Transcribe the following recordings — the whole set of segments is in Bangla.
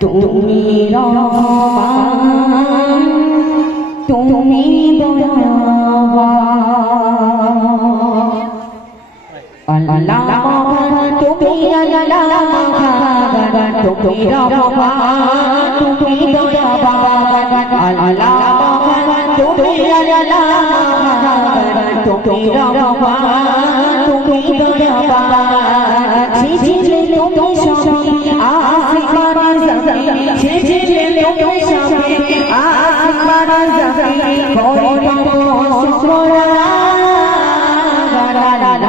তুমি রহমান তুমি আল্লাহ তুমি আল্লাহ তুমি তুমি chúng đi ra ra ra chúng đi ra ra qua chúng đi ra ra qua chỉ chỉ lên chúng đi sau đi à sinh ba đi dặn dặn chỉ chỉ lên chúng đi sau đi à sinh ba đi dặn dặn khỏi bao bao sụp sôi ra Hãy subscribe cho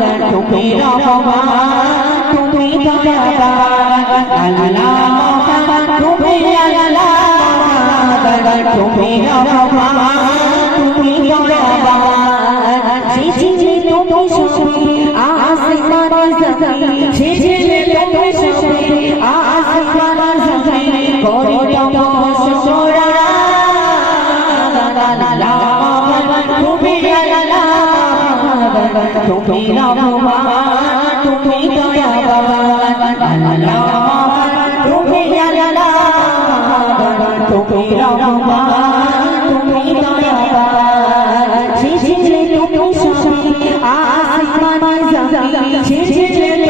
kênh Ghiền Mì Gõ Để không bỏ lỡ những video hấp dẫn তুমি রহমান তুমি দয়াবান ঝিঝিলে তুমি সবই আসমান জমিন ঝিঝিলে তুমি সবই আসমান জমিন করে নমো শুকরা তুমি আল্লাহ তুমি রহমান তুমি দয়াবান আল্লাহ তুমি আল্লাহ তুমি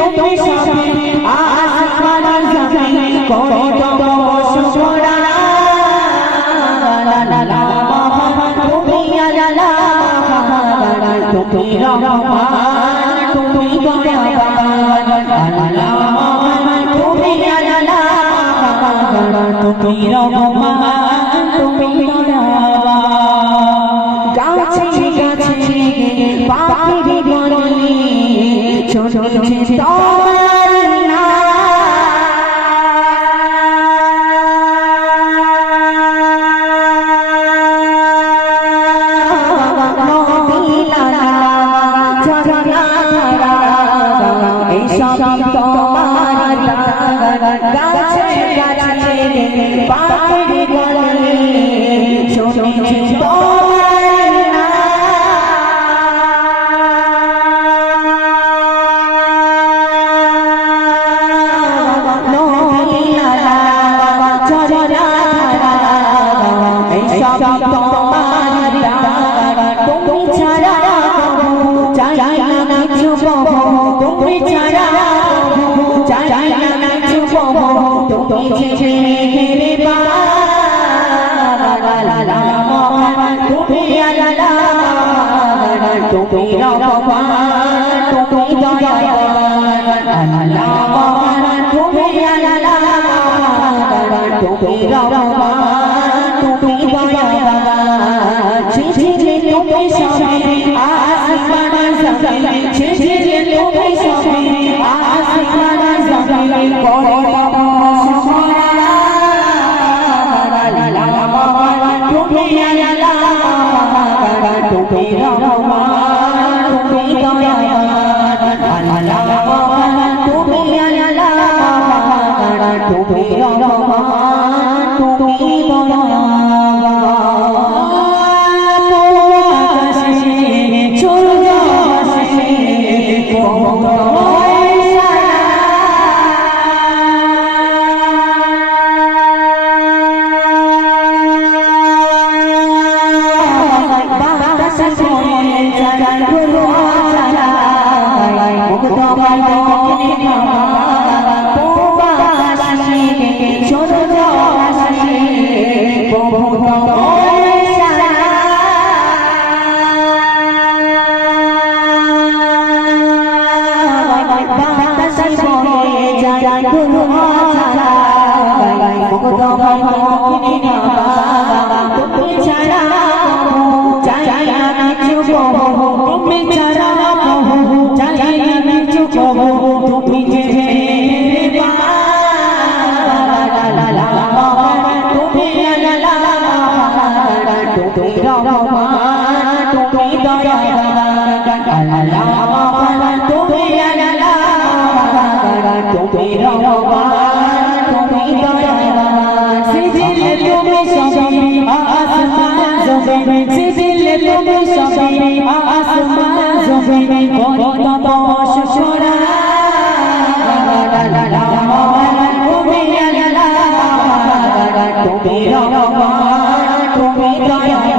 তুমি সবই আসমান জমিন তুমি আল্লাহ তুমি রহমান তুমি দয়াবান আল্লাহ তুমি আল্লাহ তুমি রহমান তুমি দয়াবান তুমি ছাড়া তুমি ছাড়া তুমি ছেড়ে তুমি আল্লাহ তুমি রহমান তুমি দয়াবান আল্লাহ তুমি আল্লাহ তুমি রহমান তুমি দয়াবান ঝিঝিলে তুমি সবই আসমান জমিন ঝিঝিলে তুমি সবই আসমান জমিন করে তুমি রহমান তুমি দয়াবান কিছু তুমি ছাড়া চাই না কিছু তুমি যে তুমি তুমি রহমান তুমি দয়াবান আল্লাহ তুমি আল্লাহ তুমি রহমান